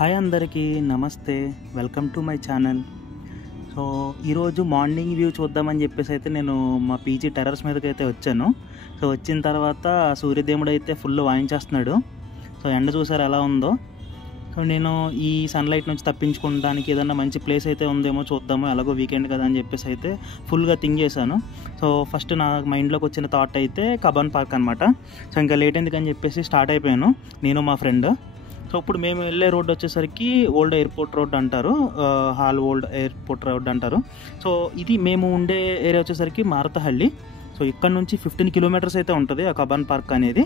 Hi అందరికీ నమస్తే, welcome to my channel. So ఈరోజు మార్నింగ్ వ్యూ చూద్దామని చెప్పేసి అయితే నేను మా పీజీ టెర్రస్ మీదకి అయితే వచ్చాను. సో వచ్చిన తర్వాత సూర్యదేవుడు అయితే ఫుల్ వాయించేస్తున్నాడు. సో ఎండ చూసారు ఎలా ఉందో. సో నేను ఈ సన్లైట్ నుంచి తప్పించుకోవడానికి ఏదన్నా మంచి ప్లేస్ అయితే ఉందేమో చూద్దాము, ఎలాగో వీకెండ్ కదా అని చెప్పేసి అయితే ఫుల్గా థింక్ చేశాను. సో ఫస్ట్ నా మైండ్లోకి వచ్చిన థాట్ అయితే కబాన్ పార్క్ అనమాట. సో ఇంకా లేట్ ఎందుకని చెప్పేసి స్టార్ట్ అయిపోయాను నేను మా ఫ్రెండ్. సో ఇప్పుడు మేము వెళ్ళే రోడ్ వచ్చేసరికి ఓల్డ్ ఎయిర్పోర్ట్ రోడ్ అంటారు, ఓల్డ్ ఎయిర్పోర్ట్ రోడ్ అంటారు. సో ఇది మేము ఉండే ఏరియా వచ్చేసరికి మారతహళ్ళి. సో ఇక్కడ నుంచి 15 కిలోమీటర్స్ అయితే ఉంటుంది ఆ కబాన్ పార్క్ అనేది.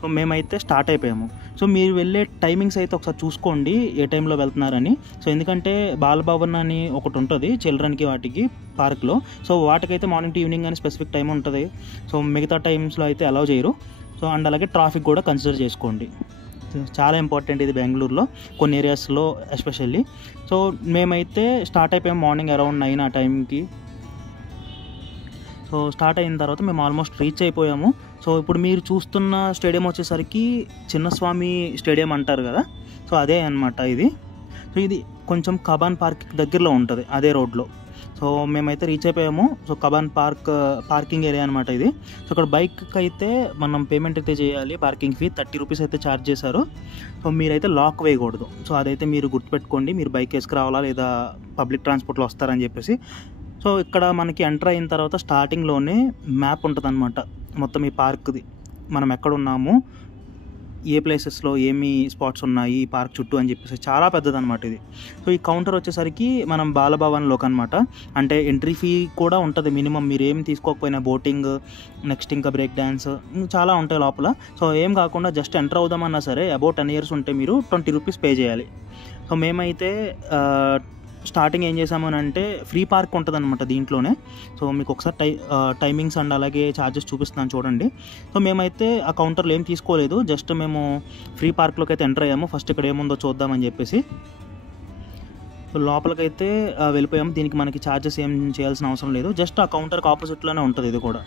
సో మేమైతే స్టార్ట్ అయిపోయాము. సో మీరు వెళ్ళే టైమింగ్స్ అయితే ఒకసారి చూసుకోండి ఏ టైంలో వెళ్తున్నారని. సో ఎందుకంటే బాలభవన్ అని ఒకటి ఉంటుంది చిల్డ్రన్కి వాటికి పార్క్లో. సో వాటికైతే మార్నింగ్ టు ఈవినింగ్ అని స్పెసిఫిక్ టైం ఉంటుంది. సో మిగతా టైమ్స్లో అయితే అలౌ చేయరు. సో అండ్ అలాగే ట్రాఫిక్ కూడా కన్సిడర్ చేసుకోండి, చాలా ఇంపార్టెంట్ ఇది బెంగళూరులో కొన్ని ఏరియాస్లో ఎస్పెషల్లీ. సో మేమైతే స్టార్ట్ అయిపోయాం మార్నింగ్ అరౌండ్ 9 ఆ టైంకి. సో స్టార్ట్ అయిన తర్వాత మేము ఆల్మోస్ట్ రీచ్ అయిపోయాము. సో ఇప్పుడు మీరు చూస్తున్న స్టేడియం వచ్చేసరికి చిన్నస్వామి స్టేడియం అంటారు కదా, సో అదే అన్నమాట ఇది. సో ఇది కొంచెం కబాన్ పార్క్ దగ్గరలో ఉంటుంది అదే రోడ్లో. సో మేమైతే రీచ్ అయిపోయాము. సో కబాన్ పార్కింగ్ ఏరియా అనమాట ఇది. సో ఇక్కడ బైక్కి అయితే మనం పేమెంట్ అయితే చేయాలి, పార్కింగ్ ఫీ 30 రూపీస్ అయితే ఛార్జ్ చేశారు. సో మీరైతే లాక్ వేయకూడదు. సో అదైతే మీరు గుర్తుపెట్టుకోండి, మీరు బైక్ వేసుకురావాలా లేదా పబ్లిక్ ట్రాన్స్పోర్ట్లో వస్తారని చెప్పేసి. సో ఇక్కడ మనకి ఎంటర్ అయిన తర్వాత స్టార్టింగ్లోనే మ్యాప్ ఉంటుంది అనమాట మొత్తం ఈ పార్క్ది, మనం ఎక్కడున్నాము, ఏ ప్లేసెస్లో ఏమి స్పాట్స్ ఉన్నాయి ఈ పార్క్ చుట్టూ అని చెప్పేసి. చాలా పెద్దదన్నమాట ఇది. సో ఈ కౌంటర్ వచ్చేసరికి మనం బాలభవన్లోకి అనమాట. అంటే ఎంట్రీ ఫీ కూడా ఉంటుంది మినిమం, మీరు ఏమి తీసుకోకపోయినా బోటింగ్, నెక్స్ట్ ఇంకా బ్రేక్ డ్యాన్స్ చాలా ఉంటాయి లోపల. సో ఏం కాకుండా జస్ట్ ఎంటర్ అవుదామన్నా సరే అబౌట్ 10 ఇయర్స్ ఉంటే మీరు 20 రూపీస్ పే చేయాలి. సో మేమైతే స్టార్టింగ్ ఏం చేసాము అని అంటే ఫ్రీ పార్క్ ఉంటుంది అనమాట దీంట్లోనే. సో మీకు ఒకసారి టైమింగ్స్ అండ్ అలాగే ఛార్జెస్ చూపిస్తున్నాను చూడండి. సో మేమైతే ఆ కౌంటర్లో ఏం తీసుకోలేదు, జస్ట్ మేము ఫ్రీ పార్క్లోకి అయితే ఎంటర్ అయ్యాము. ఫస్ట్ ఇక్కడ ఏముందో చూద్దామని చెప్పేసి. సో లోపలికైతే వెళ్ళిపోయాము. దీనికి మనకి ఛార్జెస్ ఏం చేయాల్సిన అవసరం లేదు, జస్ట్ ఆ కౌంటర్కి ఆపోజిట్లోనే ఉంటుంది ఇది కూడా.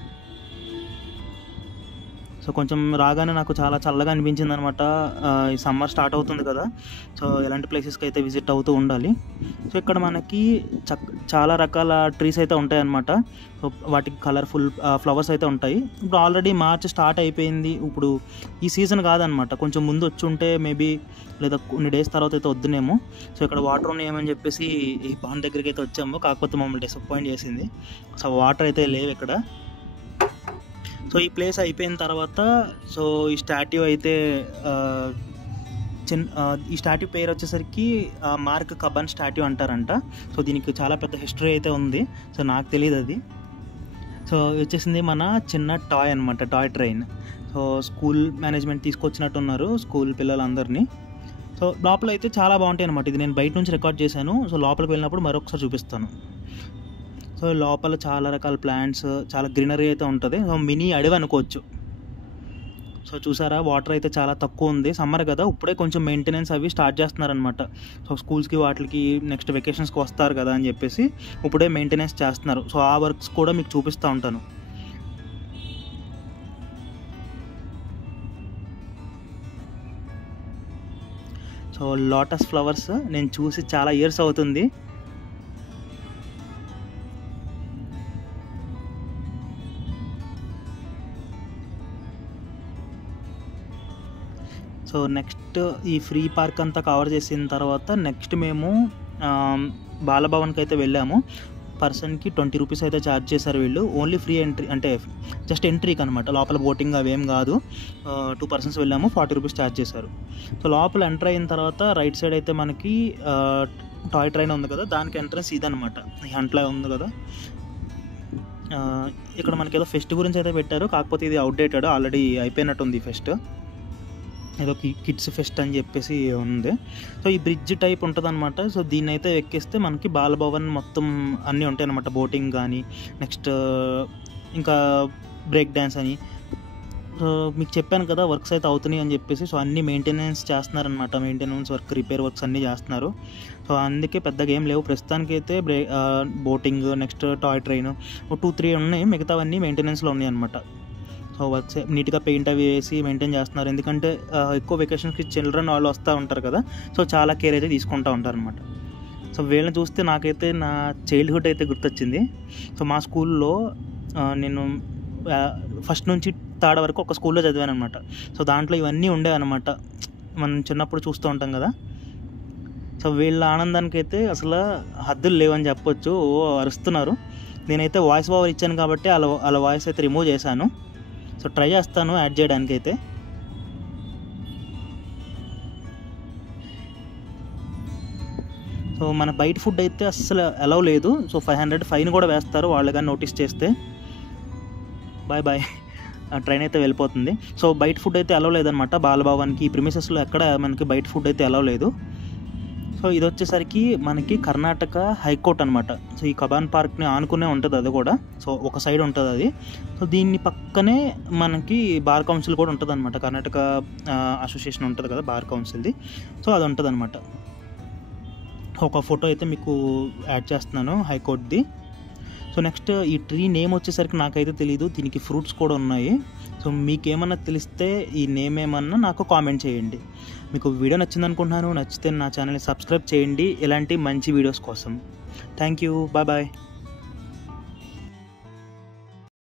సో కొంచెం రాగానే నాకు చాలా చల్లగా అనిపించింది అనమాట. ఈ సమ్మర్ స్టార్ట్ అవుతుంది కదా, సో ఇలాంటి ప్లేసెస్కి అయితే విజిట్ అవుతూ ఉండాలి. సో ఇక్కడ మనకి చాలా రకాల ట్రీస్ అయితే ఉంటాయన్నమాట. సో వాటికి కలర్ఫుల్ ఫ్లవర్స్ అయితే ఉంటాయి. ఇప్పుడు ఆల్రెడీ మార్చ్ స్టార్ట్ అయిపోయింది, ఇప్పుడు ఈ సీజన్ కాదనమాట. కొంచెం ముందు వచ్చి ఉంటే మేబీ లేదా కొన్ని డేస్ తర్వాత అయితే వద్దునేమో. సో ఇక్కడ వాటర్ ఉన్నాయేమని చెప్పేసి ఈ పాండ్ దగ్గరికి అయితే వచ్చాము, కాకపోతే మమ్మల్ని డిసప్పాయింట్ చేసింది. సో వాటర్ అయితే లేవు ఇక్కడ. సో ఈ ప్లేస్ అయిపోయిన తర్వాత సో ఈ స్టాట్యూ అయితే ఈ స్టాట్యూ పేరు వచ్చేసరికి మార్క్ కబాన్ స్టాట్యూ అంటారంట. సో దీనికి చాలా పెద్ద హిస్టరీ అయితే ఉంది, సో నాకు తెలియదు అది. సో వచ్చేసింది మన చిన్న టాయ్ అనమాట, toy train. So school management తీసుకొచ్చినట్టున్నారు స్కూల్ పిల్లలందరినీ. సో లోపల అయితే చాలా బాగుంటాయి అనమాట. ఇది నేను బయట నుంచి రికార్డ్ చేశాను. సో లోపలికి వెళ్ళినప్పుడు మరొకసారి చూపిస్తాను. సో లోపల చాలా రకాల ప్లాంట్స్, చాలా గ్రీనరీ అయితే ఉంటుంది. సో మినీ అడవి అనుకోవచ్చు. సో చూసారా వాటర్ అయితే చాలా తక్కువ ఉంది, సమ్మర్ కదా, ఇప్పుడే కొంచెం మెయింటెనెన్స్ అవి స్టార్ట్ చేస్తున్నారనమాట. సో స్కూల్స్కి వాటికి నెక్స్ట్ వెకేషన్స్కి వస్తారు కదా అని చెప్పేసి ఇప్పుడే మెయింటెనెన్స్ చేస్తున్నారు. సో ఆ వర్క్స్ కూడా మీకు చూపిస్తూ ఉంటాను. సో లోటస్ ఫ్లవర్స్ నేను చూసి చాలా ఇయర్స్ అవుతుంది. సో నెక్స్ట్ ఈ ఫ్రీ పార్క్ అంతా కవర్ చేసిన తర్వాత నెక్స్ట్ మేము బాలభవన్కి అయితే వెళ్ళాము. పర్సన్కి 20 రూపీస్ అయితే ఛార్జ్ చేశారు వీళ్ళు. ఓన్లీ ఫ్రీ ఎంట్రీ, అంటే జస్ట్ ఎంట్రీకి అనమాట, లోపల బోటింగ్ అవేం కాదు. 2 పర్సన్స్ వెళ్ళాము, 40 రూపీస్ ఛార్జ్ చేశారు. సో లోపల ఎంటర్ అయిన తర్వాత రైట్ సైడ్ అయితే మనకి టాయ్ ట్రైన్ ఉంది కదా, దానికి ఎంట్రన్స్ ఇదనమాట. ఈ హంట్లా ఉంది కదా, ఇక్కడ మనకి ఏదో ఫెస్ట్ గురించి అయితే పెట్టారు, కాకపోతే ఇది అవుట్డేటెడ్, ఆల్రెడీ అయిపోయినట్టుంది ఈ ఫెస్ట్. ఏదో కిడ్స్ ఫెస్ట్ అని చెప్పేసి ఉంది. సో ఈ బ్రిడ్జ్ టైప్ ఉంటుంది అనమాట. సో దీన్ని అయితే ఎక్కిస్తే మనకి బాలభవన్ మొత్తం అన్నీ ఉంటాయి అనమాట, బోటింగ్ కానీ నెక్స్ట్ ఇంకా బ్రేక్ డ్యాన్స్ అని. సో మీకు చెప్పాను కదా వర్క్స్ అయితే అవుతున్నాయి అని చెప్పేసి. సో అన్నీ మెయింటెనెన్స్ చేస్తున్నారనమాట, మెయింటెనెన్స్ వర్క్, రిపేర్ వర్క్స్ అన్నీ చేస్తున్నారు. సో అందుకే పెద్దగా ఏం లేవు ప్రస్తుతానికి అయితే. బోటింగ్, నెక్స్ట్ టాయ్ ట్రైన్ 2-3 ఉన్నాయి, మిగతావన్నీ మెయింటెనెన్స్లో ఉన్నాయి అనమాట. సో వర్క్స్ నీట్గా పెయింట్ అవి వేసి మెయింటైన్ చేస్తున్నారు. ఎందుకంటే ఎక్కువ వెకేషన్స్కి చిల్డ్రన్ వాళ్ళు వస్తూ ఉంటారు కదా, సో చాలా కేర్ అయితే తీసుకుంటూ ఉంటారు అనమాట. సో వీళ్ళని చూస్తే నాకైతే నా చైల్డ్హుడ్ అయితే గుర్తొచ్చింది. సో మా స్కూల్లో నేను ఫస్ట్ నుంచి థర్డ్ వరకు ఒక స్కూల్లో చదివాను అనమాట. సో దాంట్లో ఇవన్నీ ఉండేవన్నమాట, మనం చిన్నప్పుడు చూస్తూ ఉంటాం కదా. సో వీళ్ళ ఆనందానికి అయితే అసలు హద్దులు లేవని చెప్పొచ్చు. అరుస్తున్నారు. నేనైతే వాయిస్ ఓవర్ ఇచ్చాను కాబట్టి అలా వాయిస్ అయితే రిమూవ్ చేశాను. సో ట్రై చేస్తాను యాడ్ చేయడానికి అయితే. సో మన బయట ఫుడ్ అయితే అస్సలు అలౌ లేదు. సో 500 ఫైన్ కూడా వేస్తారు వాళ్ళు కానీ నోటీస్ చేస్తే. బాయ్ ట్రైన్ అయితే వెళ్ళిపోతుంది. సో బయట ఫుడ్ అయితే అలౌ లేదనమాట బాలభవన్కి. ఈ ప్రిమిసెస్లో ఎక్కడ మనకి బయట ఫుడ్ అయితే అలౌ లేదు. సో ఇది వచ్చేసరికి మనకి కర్ణాటక హైకోర్ట్ అనమాట. సో ఈ కబాన్ పార్క్ని ఆనుకునే ఉంటుంది అది కూడా. సో ఒక సైడ్ ఉంటుంది అది. సో దీన్ని పక్కనే మనకి బార్ కౌన్సిల్ కూడా ఉంటుంది అనమాట. కర్ణాటక అసోసియేషన్ ఉంటుంది కదా బార్ కౌన్సిల్ది. సో అది ఉంటుంది అనమాట. ఒక ఫోటో అయితే మీకు యాడ్ చేస్తున్నాను హైకోర్ట్ది. సో నెక్స్ట్ ఈ ట్రీ నేమ్ వచ్చేసరికి నాకైతే తెలీదు. దీనికి ఫ్రూట్స్ కూడా ఉన్నాయి. సో మీకేమన్నా తెలిస్తే ఈ నేమ్ ఏమన్నా నాకు కామెంట్ చేయండి. మీకు వీడియో నచ్చింది అనుకుంటున్నాను. నచ్చితే నా ఛానల్ని సబ్స్క్రైబ్ చేయండి ఇలాంటి మంచి వీడియోస్ కోసం. Thank you. బాయ్.